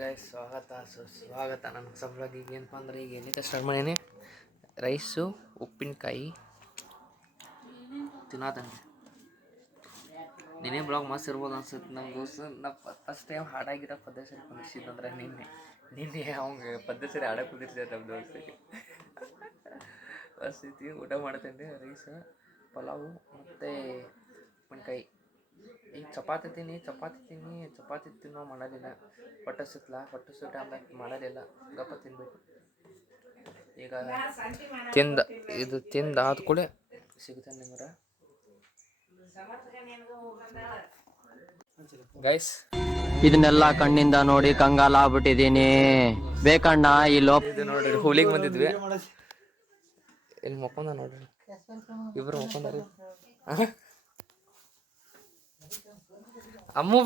Guys ಸ್ವಾಗತ ನನ್ನ ಹೊಸ ಈಗ ಏನಪ್ಪ ಅಂದ್ರೆ ಈಗ ಏನಿದೆ ಸ್ಟಾರ್ಟ್ ಮಾಡೀನಿ. ರೈಸು ಉಪ್ಪಿನಕಾಯಿ ತಿನ್ನೋದಂಗೆ ನಿನ್ನೆ ಬ್ಲಾಗ್ ಮಸ್ತ್ ಇರ್ಬೋದು ಅನ್ಸುತ್ತೆ ನಮ್ಮ ದೋಸ್ತ. ನಾ ಫಸ್ಟ್ ಟೈಮ್ ಹಾಡಾಗಿರೋ ಪದ್ಧತಿ ಕುಂದಿಸಿದಂದ್ರೆ ನಿನ್ನೆ ಅವಂಗೆ ಪದ್ಧತಿ ಹಾಡಕ್ಕೆ ಕುಂದಿರ್ತಾರೆ ನಮ್ಮ ದೋಸ್ತಿಗೆ. ಫಸ್ಟ್ ಐತಿ ಊಟ ಮಾಡ್ತೇನೆ ರೈಸ್ ಪಲಾವು ಮತ್ತು ಉಪ್ಪಿನಕಾಯಿ. ಈಗ ಚಪಾತಿ ತಿನ್ನೋ ಮಾಡೋದಿಲ್ಲ. ಹೊಟ್ಟೆ ಟೈಮ್ದಾಗ ಮಾಡೋದಿಲ್ಲ, ಗಪ್ಪ ತಿನ್ಬೇಕು. ಈಗ ತಿಂದಾದ ಕೂಡ ಸಿಗುತ್ತೆ ನಿಮ್ಗೆ ಗೈಸ್. ಇದನ್ನೆಲ್ಲ ಕಣ್ಣಿಂದ ನೋಡಿ ಕಂಗಾಲ ಆಗ್ಬಿಟ್ಟಿದೀನಿ. ಬೇಕಣ್ಣ ಈ ಇದು ನೋಡ್ರಿ ಹೋಲಿಗೆ ಬಂದಿದ್ವಿ. ಇಲ್ಲಿ ಮಕ್ಕೊಂದ ನೋಡ್ರಿ, ಇಬ್ರು ಮಕ್ಕೊಂಡ್ರಿ. ಅಮ್ಮು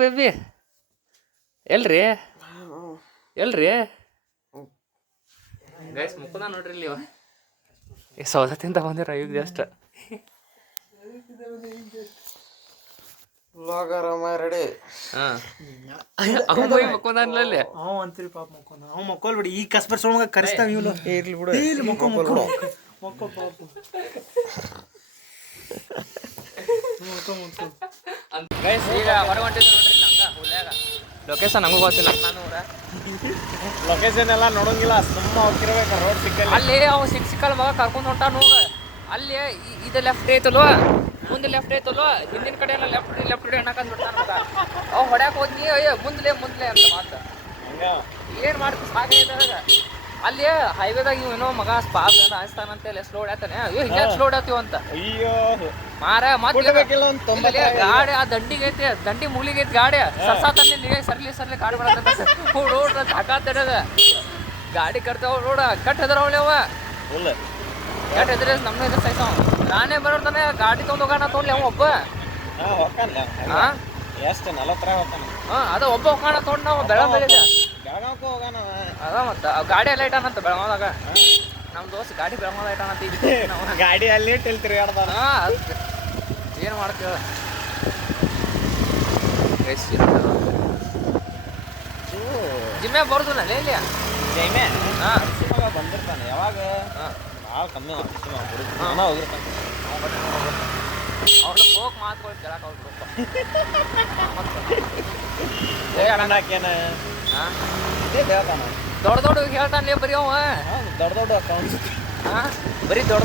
ಬೇಬಿ ಎಲ್ರಿ ಗೈಸ್ ಮುಕ್ಕುದ ನೋಡ್ರಿ ಇಲ್ಲಿ. ಈ ಸೌದತ್ತಿಂದ ಬಂದಿರ ಈಗ ಜಸ್ಟ್ ರೆಡಿ. ಅಂತೀರಿ ಪಾಪ ಮಕ್ಕೊಂದ ಅವ್ ಮಕ್ಕೋಲ್ ಬಿಡಿ. ಈ ಕಸ್ಬರ್ ಸೊಳಗ ಕರೆಸ್ತಾವ ಇವ್ನು. ಇರ್ಲಿ ಬಿಡು, ಇಲ್ಲಿ ಮಕ್ಕೋ ಪಾಪ ಗೈಸ್. ಈಗ ಹೊರಗೆ ಹೊಂಟಿದ್ದೆ ನೋಡ್ರಿ ನಂಗೆ ಹುಲ್ಯಾಗ. ಲೊಕೇಶನ್ ನಂಗೂ ಗೊತ್ತಿಲ್ಲ, ನಾನು ಲೊಕೇಶನ್ ಎಲ್ಲ ನೋಡಂಗಿಲ್ಲ, ಸುಮ್ಮ ಹೋಗಿರ್ಬೇಕು ರೋಡ್ ಸಿಕ್ಕಲ್ಲ. ಅಲ್ಲಿ ಅವ್ ಸಿಕ್ಕಲ್ ಮಗ ಕರ್ಕೊಂಡು ಹೊಂಟ ನೋಗ. ಅಲ್ಲಿ ಇದು ಲೆಫ್ಟ್ ಐತಲ್ವ, ಮುಂದೆ ಲೆಫ್ಟ್ ಐತಲ್ವ, ಹಿಂದಿನ ಕಡೆ ಎಲ್ಲ ಲೆಫ್ಟ್ ಕಡೆ ಅನ್ನಕಂದ್ ಬಿಡ್ತಾನ ಮಗ. ಅವ್ ಹೊಡ್ಯಾಕ ಹೋದ್ನಿ, ಅಯ್ಯೋ ಮುಂದ್ಲೆ ಅಂತ ಮಾತು. ಏನ್ ಮಾಡ್ತೀವಿ ಸಾಕಾಗ. ಅಲ್ಲಿ ಹೈವೇದಾಗ ಏನೋ ಮಗ ಸ್ಪಾಪ್ ಏನೋ ಹಾಯಿಸ್ತಾನಂತ ಸ್ಲೋ ಹೊಡ್ಯಾತಾನೆ. ಅಯ್ಯೋ ಹಿಂಗೆ ಸ್ಲೋ ಹೊಡ್ಯಾತೀವ ಅಂತ ಮಾರ. ಮತ್ತೆ ಗಾಡಿ ಆ ದಂಡಿಗೆ ಐತಿ, ದಂಡಿ ಮುಗ್ಲಿಗೆ ಐತಿ ಗಾಡಿ. ತಂದೆ ಸರ್ಲಿ ಗಾಡಿ ನೋಡ್ರ ಹಾಕಾತದ ಗಾಡಿ ಕರ್ತಾವ ನೋಡ. ಕಟ್ ಹೆದ್ರ ಅವಳಿ ಅವ ಕಟ್ ಹೆದ್ರೆ ನಮ್ನ ಇದ್ರ ಸೈತಾವ. ನಾನೇ ಬರೋತಾನೆ ಗಾಡಿ ತೊಗೊಂಡು ಹೋಗೋಣ ತೊಗೊಂಡ್ಲಿ ಅವ ಒಬ್ಬ. ಅದ ಒಬ್ಬ ಹೋಗೋಣ ತೊಗೊಂಡು ನಾವು ಬೆಳಗ್ಗೆ ಅದ ಮತ್ತ ಗಾಡಿ ಎಲ್ಲ ಇಟ್ಟಾನಂತ ಬೆಳಗಾವದಾಗ. ನಮ್ ದೋಸ್ತ ಗಾಡಿ ಬೆಳಗಾವದಾಗ ಇಟ್ಟಾನಂತ. ಗಾಡಿ ಅಲ್ಲಿ ತಿರುಗಾಡ್ತಾನ. ಏನ್ ಮಾಡ್ತೀವ ಜಿಮ್ಮೆ ಬರುದಿಲ್ಲ ಇಲ್ಲಿ. ಬಂದಿರ್ತಾನೆ ಯಾವಾಗ ಭಾಳ ಕಮ್ಮಿ ಹೋಗಿರ್ತಾನೆ. ಅವ್ರ ಹೋಗಿ ಮಾತುಗಳು ಕೇಳಕ್ ದೊಡ್ಡ ಹೇಳ್ತಾನೆ ಬರೀ ಅವ. ದೊಡ್ಡ ಅಕೌಂಟ್ಸ್ ಬರೀ ದೊಡ್ಡ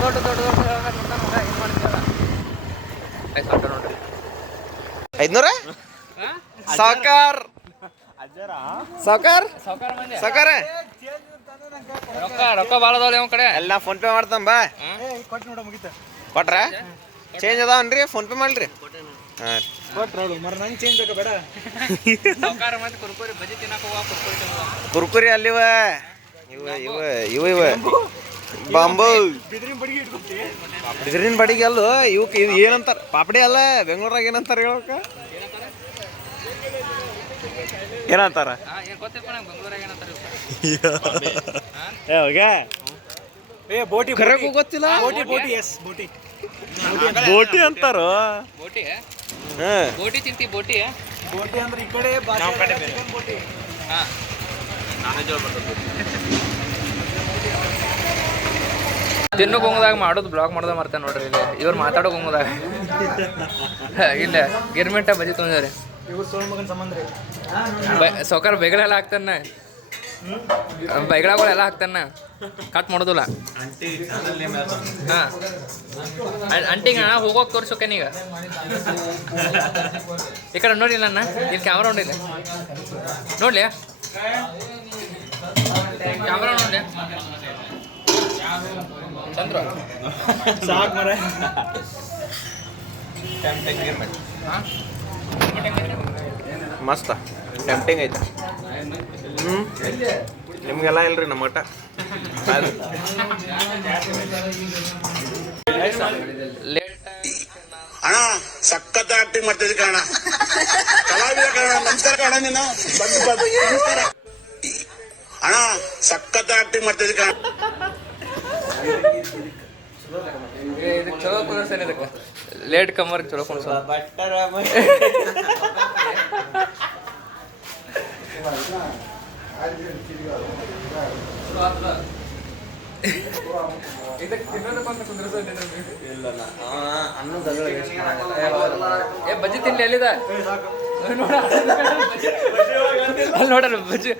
ಏನ್ ಮಾಡ್ತೀವಲ್ಲ. ನೋಡ್ರಿ 500 ಸಾವ್ಕಾರ್ ರೊಕ್ಕ ಭಾಳ ಅದಾವಲ್ಲ ಅವ ಕಡೆ. ಎಲ್ಲ ಫೋನ್ ಪೇ ಮಾಡ್ತಾನ ಬಾ. ಕೊಟ್ರ ಚೇಂಜ್ ಅದಾವನ್ರಿ, ಫೋನ್ ಪೇ ಮಾಡ್ರಿ. ಕುರ್ಕುರಿ ಅಲ್ಲಿವ ಇವ ಬಾಂಬು ಬಿದಿರಿನ ಬಡಿಗೆ ಅಲ್ಲ ಇವಕ್ ಇವ್ ಏನಂತಾರ ಪಾಪಡಿ ಅಲ್ಲ. ಬೆಂಗಳೂರಾಗ ಏನಂತಾರ ಹೇಳಕ್ಕ, ಏನಂತಾರ ಗೊತ್ತಿಲ್ಲ. ಬೋಟಿ ಅಂತಾರ. ಬೋಟಿ ತಿಂತಿ ಬೋಟಿ ಅಂದ್ರೆ ಈ ಕಡೆ ತಿನ್ನೋಕೆ ಹೋಗೋದಾಗ ಮಾಡೋದು ಬ್ಲಾಗ್ ಮಾಡೋದ ಮಾಡ್ತಾನೆ ನೋಡ್ರಿ. ಇಲ್ಲಿ ಇವ್ರು ಮಾತಾಡೋಕೆ ಹೋಗೋದಾಗ ಇಲ್ಲ ಗಿರ್ಮೆಂಟ ಬಜಿ ತೊಂದ್ರಿ. ಸೌಕರ್ ಬೈಗಳೆಲ್ಲ ಹಾಕ್ತಾನ, ಬೈಗಳಗಳೆಲ್ಲ ಹಾಕ್ತಾನ. ಕಟ್ ಮಾಡೋದಿಲ್ಲ. ಹಾಂ ಅಂಟಿಗೆ ನಾ ಹೋಗೋಕೆ ತೋರ್ಸೋಕೇನೀಗ. ಈ ಕಡೆ ನೋಡಿ ನನ್ನ ಇಲ್ಲಿ ಕ್ಯಾಮ್ರಾ ನೋಡಿಲ್ಲ ನೋಡ್ಲಿ, ಕ್ಯಾಮ್ರಾ ನೋಡ್ಲಿ ಚಂದ್ರ ಸಾಕ್ ಮರ. ಮಸ್ತ ಟೆಂಪ್ಟಿಂಗ್ ಐತೆ. ನಿಮ್ಗೆಲ್ಲ ಇಲ್ರಿ ನಮ್ಮ ಮಠ. ಅಣ್ಣ ಸಖತ್ ಆಕ್ಟಿಂಗ್ ಮಾಡ್ತಿದ್ದೆ ಕಣ, ಕಲಾವಿದ ಕಣ. ನಮಸ್ಕಾರ ಕಣ, ನೀನು ನಮಸ್ಕಾರ ಅಣ್ಣ, ಸಖತ್ ಆಕ್ಟಿಂಗ್ ಮಾಡ್ತಿದ್ದೆ ಕಣ. ಚಲೋ ಕುಂದ್ರಸೇನೆ ಇದಕ್ಕೆ ಲೇಟ್ ಕಮ್ಮರ್ ಚಲೋ ಕುಂದ್ಸ. ಏ ಬಜ್ಜಿ ತಿನ್ಲಿ ಎಲ್ಲಿದ ಅಲ್ಲಿ ನೋಡ್ರಿ ಬಜ್ಜಿ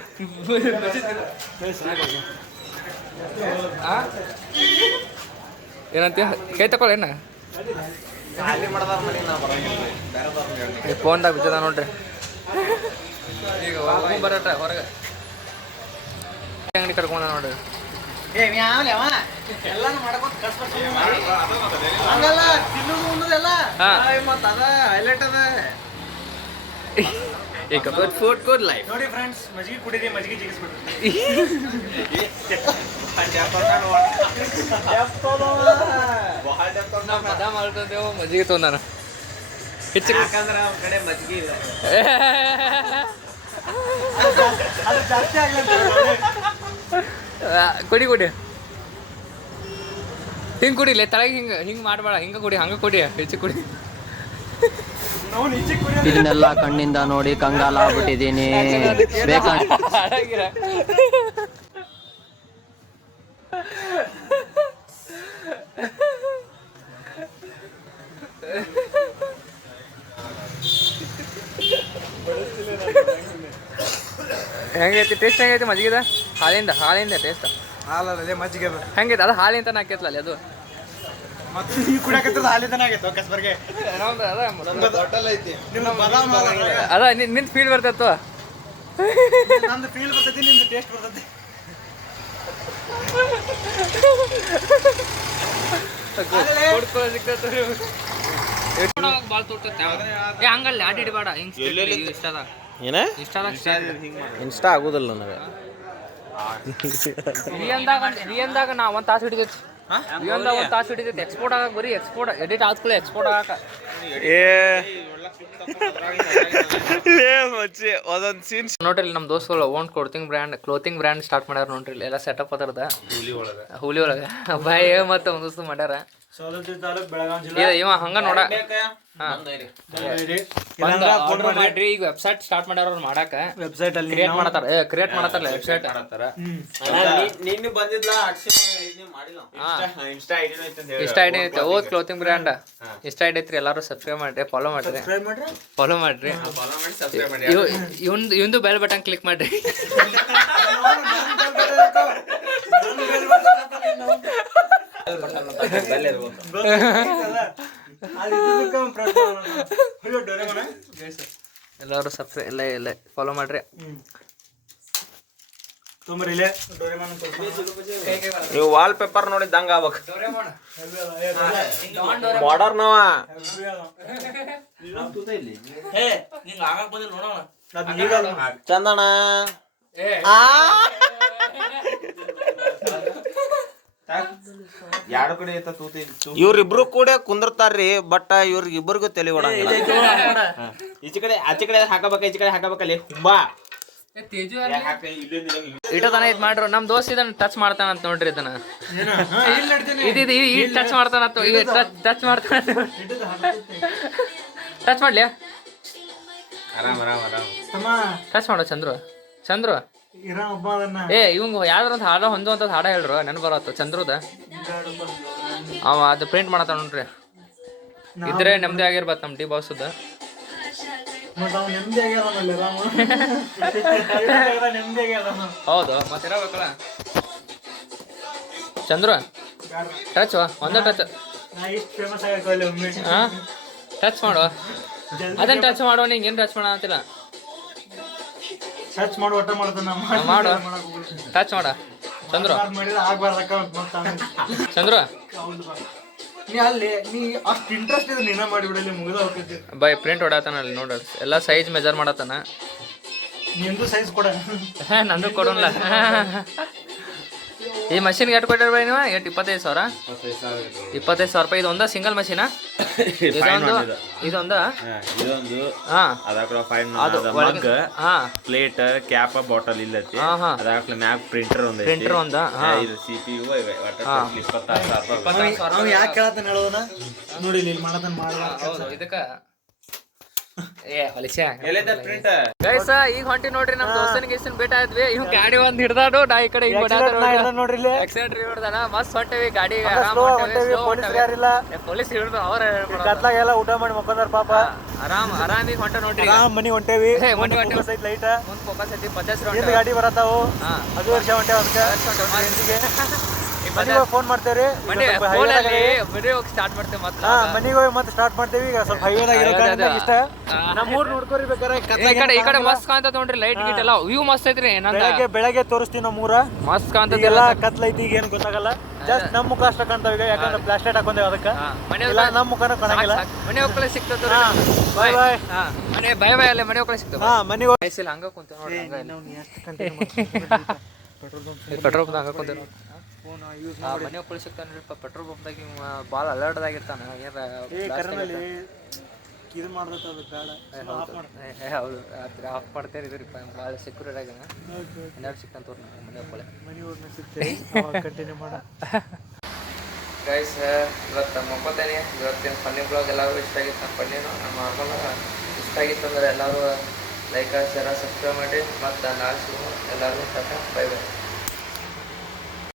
ಏನಂತ ಕೈ ತಗೊಳ್ಳೇನ ಫೋನ್ದಾಗ ಬಿದ್ದದ ನೋಡ್ರಿ ಈಗ ಬರಟ ಹೊರಗೆ ಅಂಗಡಿ ಕರ್ಕೊಂಡ ನೋಡ್ರಿ ಫುಡ್ ಲೈಫ್ ನೋಡಿ ಫ್ರೆಂಡ್ಸ್ ಮಜ್ಜಿಗೆ ಕುಡಿದಿ ಮಜ್ಜಿಗೆ ಜಿಗಿಸ್ಬಿಟ್ರಿ ಮಜ್ಜಿಗೆ ತೊಂದಾನ ಹೆಚ್ಚು ಕಡೆ ಮಜ್ಜಿಗೆ ಇಲ್ಲ ಕುಡಿ ಕುಡಿ ಹಿಂಗೆ ಕುಡಿಲೆ ತಳಗೆ ಹಿಂಗೆ ಮಾಡಬೇಡ ಹಿಂಗೆ ಕುಡಿ ಹಂಗೆ ಕುಡಿ ಹೆಚ್ಚು ಕುಡಿ ಇದನ್ನೆಲ್ಲ ಕಣ್ಣಿಂದ ನೋಡಿ ಕಂಗಾಲಾಗ್ಬಿಟ್ಟಿದೀನಿ. ಬೇಕಂತ ಹೆಂಗೈತಿ ಟೇಸ್ಟ್ ಹೆಂಗೈತಿ ಮಜ್ಜಿಗೆದ ಹಾಲಿಂದ ಟೇಸ್ಟ್ ಹಾಲಲ್ಲ ಮಜ್ಜಿಗೆ ಹೆಂಗೈತಿ ಅದು ಹಾಲಿಂತ ಹಾಕೈತಲ್ಲ ಅಲ್ಲಿ ಅದು ಮತ್ತೆ ಈ ಕುಡಿಯಕತ್ತದ ಹಾಲಿಂದನೇ ಆಗೈತೆ ಕಸ್ಬರ್ಗೆ ಅದ ನಿಂದು ಫೀಲ್ ಬರ್ತೈತು ನಂದು ಫೀಲ್ ಬರ್ತೈತಿ ನಿಂದು ಟೇಸ್ಟ್ ಬರ್ತೈತಿ ಹಂಗಲ್ಲ ಆಡಿ ಇಡಬೇಡ ಹಿಂಗೆ ಇಷ್ಟದ ಇನ್ಸ್ಟಾ ಆಗುದಿಲ್ಲ ನನಗೆ ರಿಯನ್ದಾಗ ನಾ ಒಂದು ತಾಸು ಹಿಡಿದೈತಿ ರಿಯನ್ದಾಗ ಒಂದು ತಾಸು ಹಿಡಿದೈತಿ ಎಕ್ಸ್ಪೋರ್ಟ್ ಆಗಕ್ಕೆ ಬರೀ ಎಕ್ಸ್ಪೋರ್ಟ್ ಎಡಿಟ್ ಆದ್ಕೊಳ್ಳಿ ಎಕ್ಸ್ಪೋರ್ಟ್ ಆಗಕ್ಕೆ ನೋಡ್ರಿ ನಮ್ಮ ದೋಸ್ತಗಳು ಓನ್ ಕ್ಲೋತಿಂಗ್ ಬ್ರ್ಯಾಂಡ್ ಸ್ಟಾರ್ಟ್ ಮಾಡ್ಯಾರ ನೋಡ್ರಿ ಎಲ್ಲ ಸೆಟಪ್ ಅದರದ ಹುಲಿ ಒಳಗೆ ಬಾಯ್ ಮತ್ತೆ ಒಂದು ದೋಸ್ತು ಮಾಡ್ಯಾರ ಇವ ಹಂಗ ನೋಡ ಮಾಡ್ರಿ ಈಗ ವೆಬ್ಸೈಟ್ ಸ್ಟಾರ್ಟ್ ಮಾಡ್ಯಾರ ಅವ್ರು ಮಾಡಾಕ ವೆಬ್ಸೈಟ್ ಅಲ್ಲಿ ಕ್ರಿಯೇಟ್ ಮಾಡತ್ತಾರಲ್ಲ ವೆಬ್ಸೈಟ್ ಇಷ್ಟ ಐಡಿ ಐತೆ ಓದ್ ಕ್ಲೋತಿಂಗ್ ಬ್ರ್ಯಾಂಡ್ ಇಷ್ಟ ಐಡಿ ಐತ್ರಿ ಎಲ್ಲಾರು ಸಬ್ಸ್ಕ್ರೈಬ್ ಮಾಡ್ರಿ ಫಾಲೋ ಮಾಡ್ರಿ ಇವಂದು ಬೆಲ್ ಬಟನ್ ಕ್ಲಿಕ್ ಮಾಡ್ರಿ ಎಲ್ಲಾರು ಸಬ್ಸ್ಕ್ರೈಬ್ ಇಲ್ಲ ಫಾಲೋ ಮಾಡ್ರಿ ನೀವು ವಾಲ್ ಪೇಪರ್ ನೋಡಿದ್ದಂಗ ಆಗ್ಬೇಕು ಮಾಡರ್ನ್ ಅವ ಚಂದಣ ಇವ್ರಿಬ್ರು ಕೂಡ ಕುಂದಿರ್ತಾರ್ರಿ ಬಟ್ ಇವ್ರಿಗಿಬ್ಬರಿಗೂ ತಲೆ ಓಡಂಗಿಲ್ಲ ಈಚೆ ಕಡೆ ಆಚೆ ಕಡೆ ಹಾಕಬೇಕ ಈಚೆ ಕಡೆ ಹಾಕಬೇಕಲ್ಲಿ ಹುಂಬಾ ಇಟ್ಟತನ ಇದ್ ಮಾಡ್ರು ನಮ್ ದೋಸ್ತ್ ಇದನ್ನ ಟಚ್ ಮಾಡ್ತಾನಂತ ನೋಡ್ರಿ ಇದನ್ನ ಇದು ಟಚ್ ಮಾಡ್ತಾನಂತ ಟಚ್ ಮಾಡ್ತಾನ ಟಚ್ ಮಾಡ್ಲಿ ಟಚ್ ಮಾಡೋ ಚಂದ್ರು ಏ ಇವಂಗ ಯಾವ್ದಾರ ಒಂದು ಹಾಡ ಹೊಂದುವಂಥದ್ದು ಹಾಡ ಹೇಳ್ರು ನೆನಪು ಬರತ್ತು ಚಂದ್ರದ ಅವ ಅದು ಪ್ರಿಂಟ್ ಮಾಡತ್ತ ನೋಡ್ರಿ ಇದ್ರೆ ನೆಮ್ಮದಿ ಆಗಿರ್ಬತ್ ನಮ್ ಡಿ ಬಾಸ್ದ ಹೌದು ಮತ್ತೆ ಇರಬೇಕಲ್ಲ ಚಂದ್ರು ಟಚ್ ಒಂದೇ ಟಚ್ ಹಾ ಟಚ್ ಮಾಡು ಅದನ್ನ ಟಚ್ ಮಾಡುವ ನಿಂಗೆ ಏನು ಟಚ್ ಮಾಡ ಅಂತಿಲ್ಲ ಟಚ್ ಮಾಡಿ ಒಟ್ಟ ಮಾಡ್ತಾನ ಮಾಡು ಟಚ್ ಮಾಡ ಚಂದ್ರು ಚಂದ್ರು ನೀ ಅಲ್ಲಿ ನೀ ಅಷ್ಟು ಇಂಟ್ರೆಸ್ಟ್ ಇದೆ ನೀನ ಮಾಡಿಬಿಡಲಿ ಮುಗಿದ ಹೋಗ್ತೈತಿ ಬೈ ಪ್ರಿಂಟ್ ಹೊಡತಾನ ಅಲ್ಲಿ ನೋಡ ಎಲ್ಲ ಸೈಜ್ ಮೆಜರ್ ಮಾಡತ್ತಾನ ನಿಂದು ಸೈಜ್ ಕೊಡ ನಂದು ಕೊಡೋಲ್ಲ ಈ ಮಷಿನ್ಗೆ ಎಷ್ಟು ಕೊಟ್ಟಿರ ಬೈ ನೀವು ಎಷ್ಟು 25,000 ರೂಪಾಯಿ ಇದು ಒಂದ ಸಿಂಗಲ್ ಮಷೀನಾ ಇದೊಂದು ಹಾ ಪ್ಲೇಟ್ ಕ್ಯಾಪ್ ಬಾಟಲ್ ಇಲ್ಲತಿ ಅದಾಕ್ಲ ಮ್ಯಾಗ್ ಪ್ರಿಂಟರ್ ಒಂದ ಇದು CPU 26,000 ಅವ್ನು ಯಾಕೆ ಕೇಳತ್ತಾನ ಹೇಳೋದನ ನೋಡಿ ಇಲ್ಲಿ ಮಾಡತಾನ ಹೌದು ಇದಕ್ಕ ಗೈಸ್ ಈಗ ಹೊಂಟಿ ನೋಡ್ರಿ ನಮ್ ದೋಸ್ತನಿಗೆ ಇಷ್ಟನ್ ಬೇಟ ಆದ್ವಿ ಇವ್ ಗಾಡಿ ಒಂದ್ ಹಿಡ್ದಾಡು ನಾ ಈ ಕಡೆ ನೋಡ್ರಿ ಇಲ್ಲಿ ಆಕ್ಸಿಡೆಂಟ್ ಹಿಡ್ದಾನ ಮಸ್ತ್ ಹೊಂಟೇವಿ ಗಾಡಿ ಪೊಲೀಸ್ ಹಿಡ್ದು ಅವ್ರ ಕತ್ಲಾಗೆಲ್ಲ ಊಟ ಮಾಡಿ ಮಕ್ಕೊಂದಾರ ಪಾಪ ಆರಾಮಿಗೆ ಹೊಂಟ ನೋಡ್ರಿ ಮನಿ ಹೊಂಟೇವಿ ಮುಂದ್ ಲೈಟ್ ಫೋಕಸ್ ಐತಿ 50 ಗಾಡಿ ಬರತ್ತಾವು ಅದು ವರ್ಷ ಹೊಂಟೇವ ಅದಕ್ಕೆ ಫೋನ್ ಮಾಡ್ತೇವ್ರಿ ಮನೆ ಹೋಗಿ ಸ್ಟಾರ್ಟ್ ಮಾಡ್ತೇವೆ ಮತ್ತೆ ಮನಿಗೆ ಹೋಗಿ ಮತ್ತೆ ಸ್ಟಾರ್ಟ್ ಮಾಡ್ತೇವಿ ಈಗ ಸ್ವಲ್ಪ ಹೈವೇದಾಗ ಇರೋ ಇಷ್ಟ ನಮ್ಮ ಊರ್ ನೋಡ್ಕೋರಿ ಬೇಕಾರೆ ಈ ಕಡೆ ಮಸ್ತ್ ಕಾಣ್ತದ ನೋಡ್ರಿ ಲೈಟ್ ಗೀಟ್ ಎಲ್ಲ ವ್ಯೂ ಮಸ್ತ್ ಐತ್ರಿ ಬೆಳಗ್ಗೆ ತೋರಿಸ್ತೀವಿ ನಮ್ಮ ಊರ ಮಸ್ತ್ ಕಾಣ್ತದ ಕತ್ಲೈತಿ ಈಗ ಏನು ಗೊತ್ತಾಗಲ್ಲ ಜಸ್ಟ್ ನಮ್ಮ ಮುಖ ಅಷ್ಟ ಕಾಣ್ತಾವ ಈಗ ಯಾಕಂದ್ರೆ ಪ್ಲಾಸ್ಟೇಟ್ ಹಾಕೊಂಡೇವೆ ಅದಕ್ಕೆ ನಮ್ಮ ಮುಖನ ಕಾಣಂಗಿಲ್ಲ ಮನೆ ಹೋಗ್ಲೇ ಸಿಗ್ತದ ಬಾಯ್ ಬಾಯ್ ಮನೆ ಬೈ ಅಲ್ಲೇ ಮನೆ ಹೋಗ್ಲೇ ಸಿಗ್ತದ ಮನಿಗೆ ಹಂಗ ಕುಂತ ನೋಡ್ರಿ ಪೆಟ್ರೋಲ್ ಬಂಕ್ ಹಂಗ ಕುಂತ ಮನೆ ಒಕ್ಕಳು ಸಿಗ್ತಾನ್ರಿ ಪೆಟ್ರೋಲ್ ಬಂಕ್ದಾಗ ಭಾಳ ಅಲರ್ಟ್ದಾಗಿರ್ತಾನ ಇದು ಮಾಡ್ದತ್ತ ಹೌದು ಆಫ್ ಮಾಡ್ತೇರಿ ಇದ್ರಿ ಭಾಳ ಸೆಕ್ಯೂರಿಟಿ ಆಗ್ಯಾನ ಎಲ್ಲರೂ ಸಿಗ್ತಾನೆ ತೋರ್ ಮನೆ ಒಕ್ಕಳೆ ಕಂಟಿನ್ಯೂ ಮಾಡ ಗೈಸ್ ಇವತ್ತು ಮಕ್ಕೋತೇನೆ ಇವತ್ತಿನ ಫನ್ನಿ ಬ್ಲಾಗ್ ಎಲ್ಲರಿಗೂ ಇಷ್ಟ ಆಗಿತ್ತು ನಮ್ಮ ಫನ್ನಿನೂ ನಮ್ಮ ನಾರ್ಮಲ್ ಇಷ್ಟ ಆಗಿತ್ತು ಅಂದ್ರೆ ಎಲ್ಲರೂ ಲೈಕ್ ಶೇರ್ ಸಬ್ಸ್ಕ್ರೈಬ್ ಮಾಡಿ ಮತ್ತು ನಾಳೆ ಎಲ್ಲರಿಗೂ ಬೈ ಬೈ.